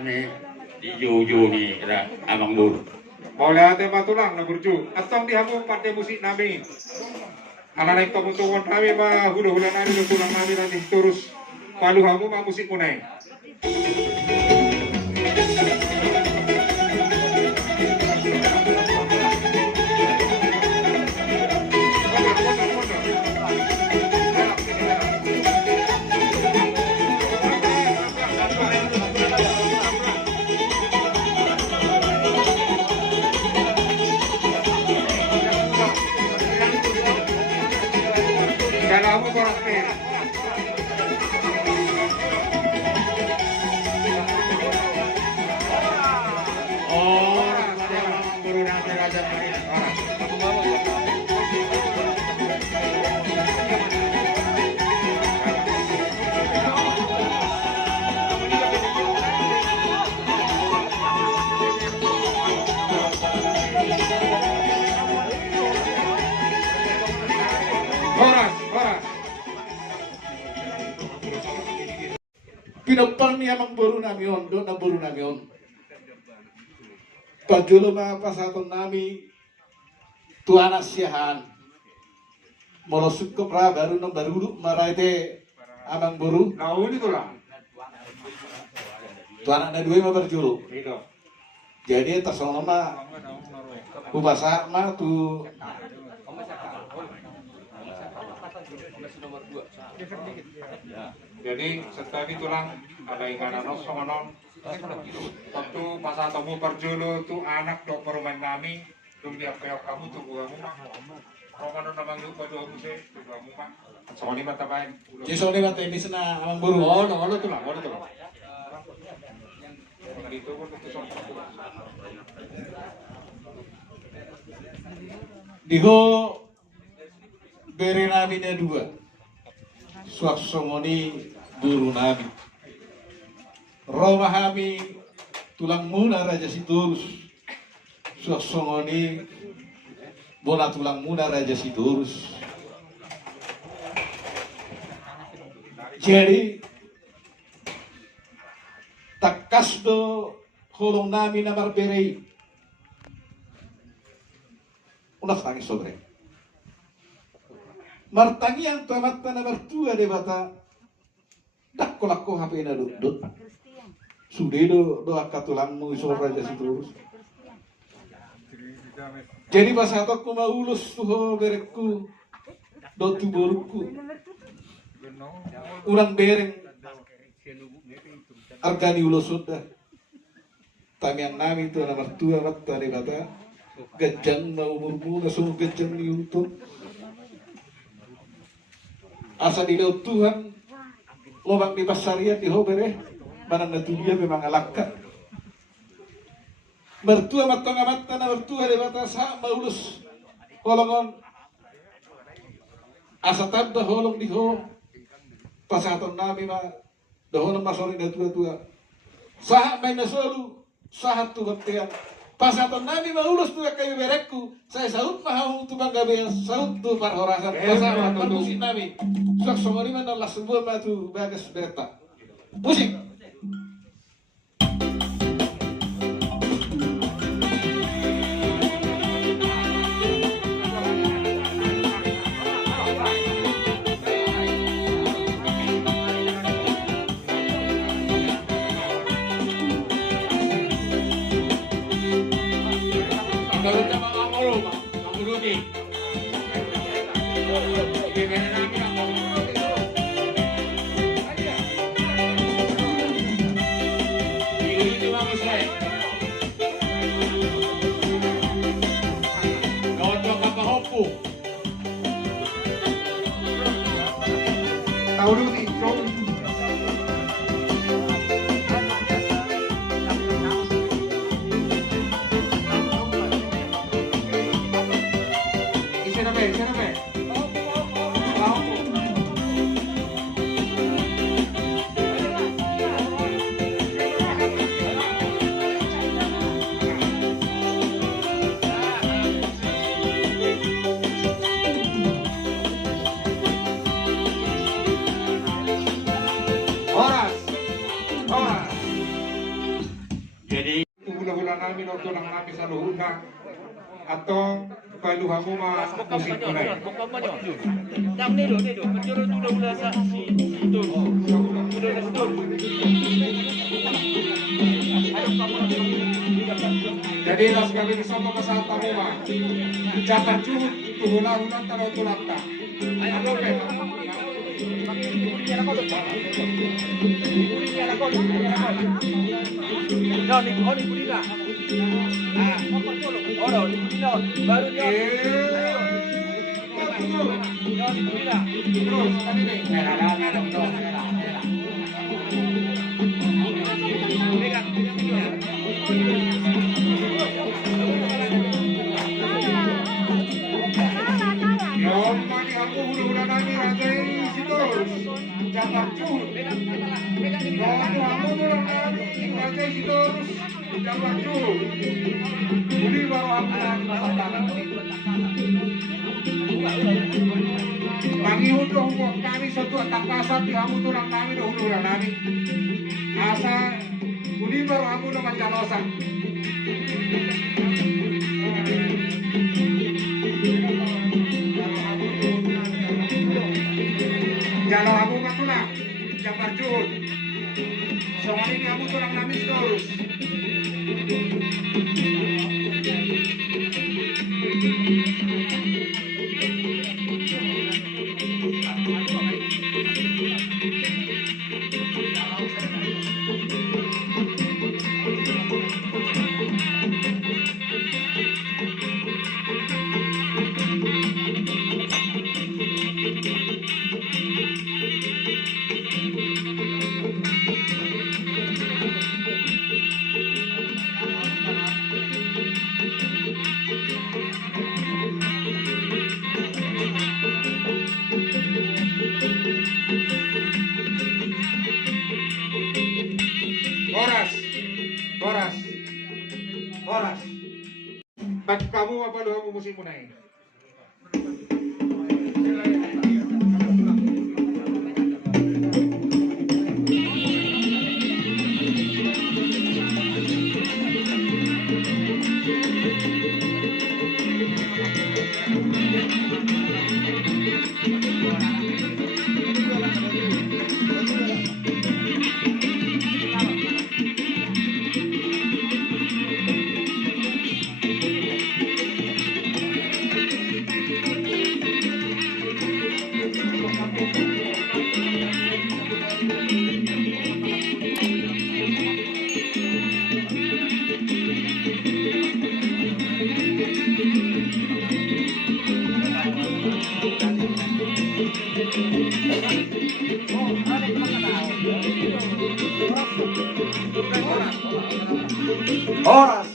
Nih di Jojo nih ada Abang Bur. Boleh ate matulang na burju. Atong dihabong pate musik nami. Anak tumutungon kami ma hula-hula nami tulang nami nanti terus palu hamu ma musik kunai. Kamu korang ni. Oh, Abang Bur nanti raja main. Horas. Pinapang niya mang buru namion, doon na buru namion. Pagdulo mga pasatong nami, tuanas siyahan. Molosuk ko pra, baru nang baru marite amang buru. Nauni tu lah. Tuanak na dua ma berjulu. Itu. Jadi tasong nama ubasa ma tu Jadi setelah tulang ada ikan songonon. Waktu pas atamu perjulu tu anak dok perumahan nami, dong dia peok kamu tu gua mah. Romanon namang lu pada aku sih, tu gua mah. Songoni mata baik. Jesone mata ini sana amang buru. Oh, no, tu lah. Itu pun tu song. Diho beri nami na dua. Suaksomoni buru nami. Romahami tulang muna raja siturus. Suaksomoni bola tulang muna raja siturus. Jadi takas do holong nami na marberei. Unas tangis sobre. Martangi yang tamat tanah bertua de bata. Dak kolakko HP na dudut. Sudah do akatulangmu isor raja siturus. Jadi pas aku mau ulus tuh berekku do tuburuku. Urang bereng argani ulus sudah. Tamiang nami itu nama tua mata de bata. Gajang mau umurmu langsung gajang YouTube. Asa di laut Tuhan lobang di pasarian di hobere mana dia memang alaka mertua matang amat tanah mertua di batas hak maulus holongon asa tabda holong di ho pasaton nami ma doholong masori na tua sahak main nasolu sahat tu baktian pasaton nami maulus tu kayu berekku saya saut mahau tu bangga be saut tu parhorasan pasaton musim nami sak somori mana lah sebuah matu bagas bereta musik Kalau sama Bang Bur nih. Gimana namanya Bang Bur? Ini bagus saya. Cocok apa hopu? Tahu dulu nih, Siapa? Jadi hula-hula namin o tulang namin sa luhuna atong paluha mo musik mo na Yang ni dulu, menjurut dulu sa situ. Udah situ. Jadi las kami bersama kasama mo ma jabat juhud tuhula-hula tanaw tulakta ano pe No, ni kulina. Ah, oro, ni kulina. Baru ni. No, ni kulina. terus kami ni mani aku hula-hula namin rajay sitos jabat juhud kamu tulang namin rajay sitos jabat juhud uli baru aku nasatan pangihon ko huwag kami sa tuwa takasap di hamu tulang namin o hula namin asa uli baru aku naman jalosan jalo aku nga tulang jabat juhud so ngayon hamu tulang namin terus Oras. Pag kamu mapaluha mo musik mo na eh. Horas.